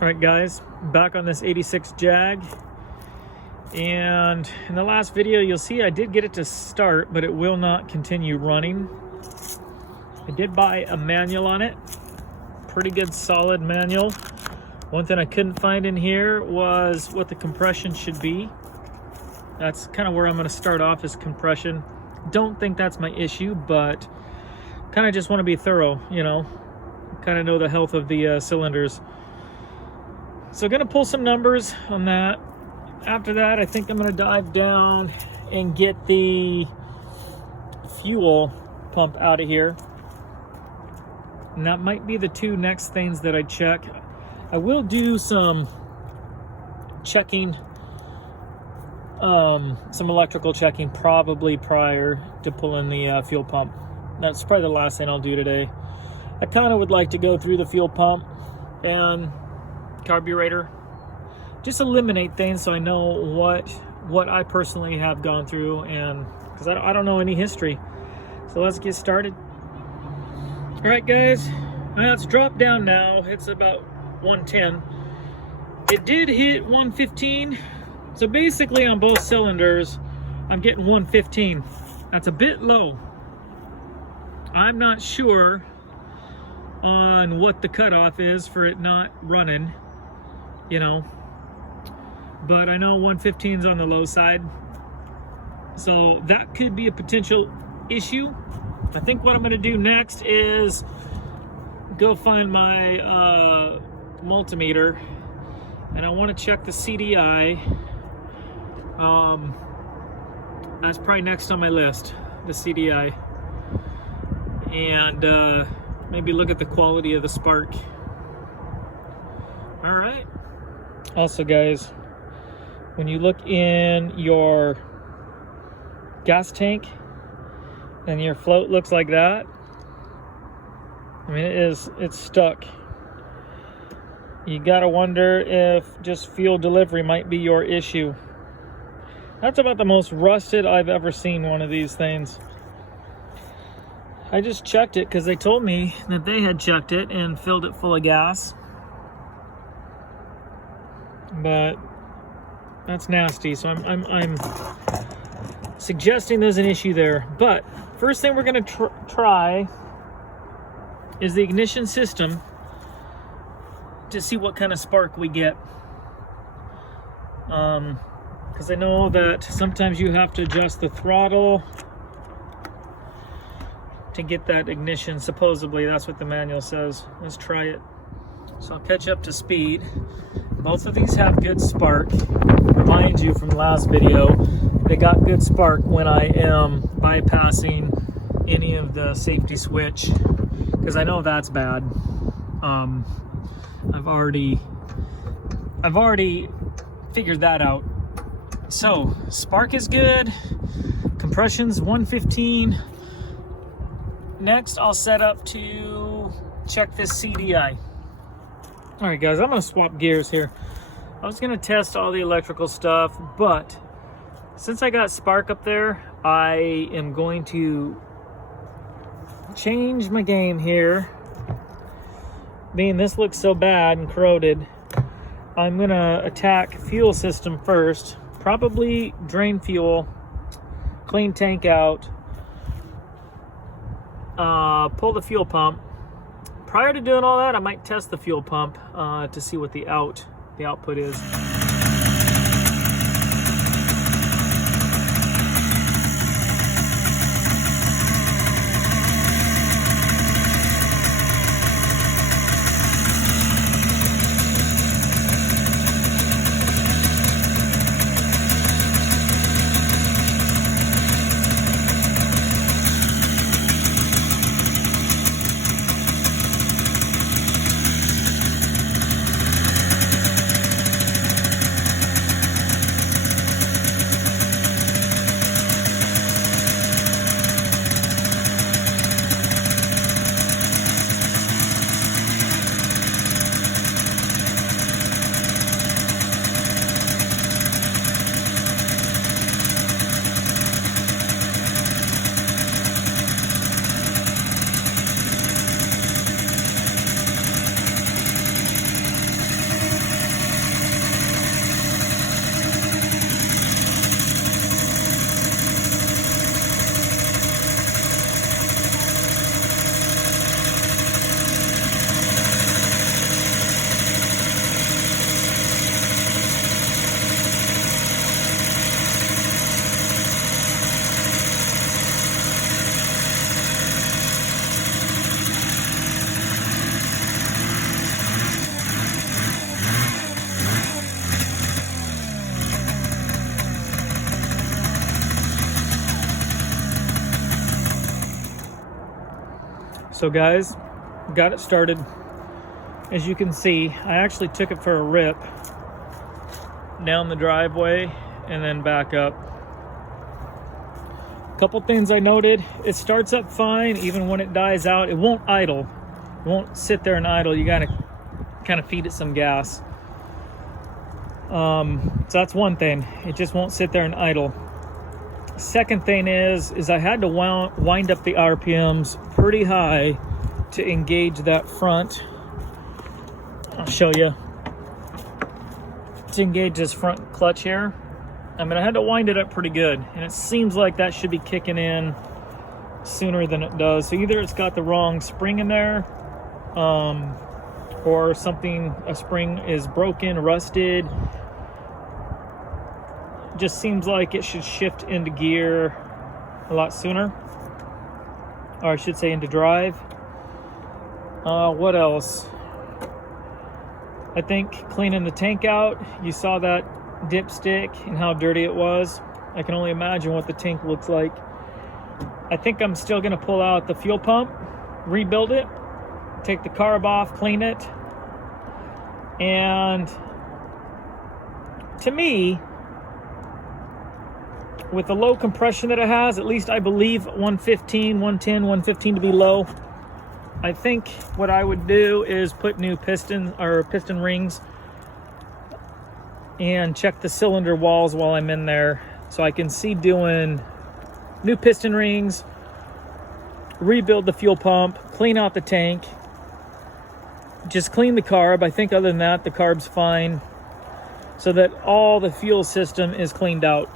All right, guys, back on this 86 Jag. And in the last video, you'll see I did get it to start, but it will not continue running. I did buy a manual on it. Pretty good, solid manual. One thing I couldn't find in here was what the compression should be. That's kind of where I'm going to start off, is compression. Don't think that's my issue, but kind of just want to be thorough, you know, kind of know the health of the cylinders. So going to pull some numbers on that. After that, I think I'm going to dive down and get the fuel pump out of here. And that might be the two next things that I check. I will do some checking, some electrical checking probably prior to pulling the fuel pump. That's probably the last thing I'll do today. I kind of would like to go through the fuel pump and carburetor, just eliminate things so I know what I personally have gone through, and because I don't know any history. So let's get started. All right, guys, it's dropped down now. It's about 110. It did hit 115. So basically on both cylinders, I'm getting 115. That's a bit low. I'm not sure on what the cutoff is for it not running, you know, but I know 115 is on the low side. So that could be a potential issue. I think what I'm going to do next is go find my multimeter, and I want to check the CDI. That's probably next on my list, the CDI, and maybe look at the quality of the spark. All right. Also, guys, when you look in your gas tank and your float looks like that, I mean, it's stuck. You gotta wonder if just fuel delivery might be your issue. That's about the most rusted I've ever seen one of these things. I just checked it because they told me that they had checked it and filled it full of gas. But that's nasty, so I'm suggesting there's an issue there. But first thing we're going to try is the ignition system to see what kind of spark we get. Because I know that sometimes you have to adjust the throttle to get that ignition. Supposedly, that's what the manual says. Let's try it. So I'll catch up to speed. Both of these have good spark. Remind you from the last video, they got good spark when I am bypassing any of the safety switch, because I know that's bad. I've already figured that out. So spark is good, compression's 115. Next, I'll set up to check this CDI. All right, guys, I'm gonna swap gears here. I was gonna test all the electrical stuff, but since I got spark up there, I am going to change my game here. Being this looks so bad and corroded, I'm gonna attack fuel system first. Probably drain fuel, clean tank out, pull the fuel pump. Prior to doing all that, I might test the fuel pump to see what the output is. So guys, got it started. As you can see, I actually took it for a rip down the driveway and then back up. A couple things I noted: it starts up fine even when it dies out. It won't idle. It won't sit there and idle. You gotta kind of feed it some gas. So that's one thing. It just won't sit there and idle. Second thing is I had to wind up the RPMs pretty high to engage that front. I'll show you. To engage this front clutch here, I mean, I had to wind it up pretty good, and it seems like that should be kicking in sooner than it does. So either it's got the wrong spring in there, or something, a spring is broken, rusted. Just seems like it should shift into gear a lot sooner, or I should say into drive. What else? I think cleaning the tank out, you saw that dipstick and how dirty it was. I can only imagine what the tank looks like. I think I'm still gonna pull out the fuel pump, rebuild it, take the carb off, clean it. And to me, with the low compression that it has, at least I believe 115, 110, 115 to be low, I think what I would do is put new piston rings and check the cylinder walls while I'm in there, so I can see doing new piston rings, rebuild the fuel pump, clean out the tank, just clean the carb. I think other than that, the carb's fine, so that all the fuel system is cleaned out.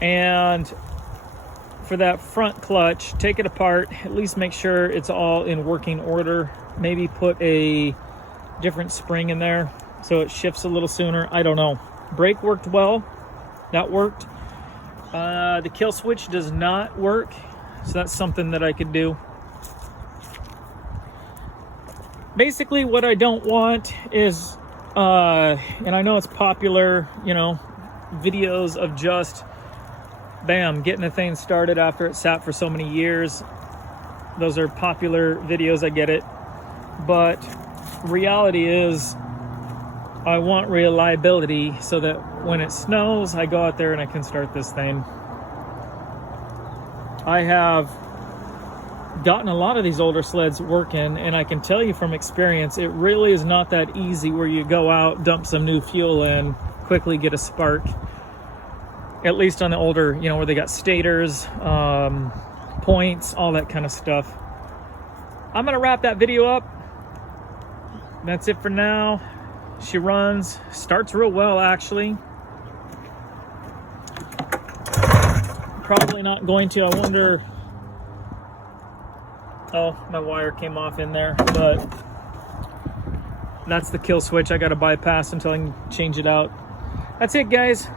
And for that front clutch, take it apart, at least make sure it's all in working order. Maybe put a different spring in there so it shifts a little sooner. I don't know. Brake worked well. That worked. The kill switch does not work, so that's something that I could do. Basically, what I don't want is, and I know it's popular, you know, videos of just bam, getting the thing started after it sat for so many years. Those are popular videos, I get it. But reality is, I want reliability so that when it snows, I go out there and I can start this thing. I have gotten a lot of these older sleds working, and I can tell you from experience, it really is not that easy where you go out, dump some new fuel in, quickly get a spark. At least on the older, you know, where they got stators, points, all that kind of stuff. I'm gonna wrap that video up. That's it for now. She runs, starts real well actually. Probably not going to, I wonder. Oh, my wire came off in there, but that's the kill switch I gotta bypass until I can change it out. That's it, guys.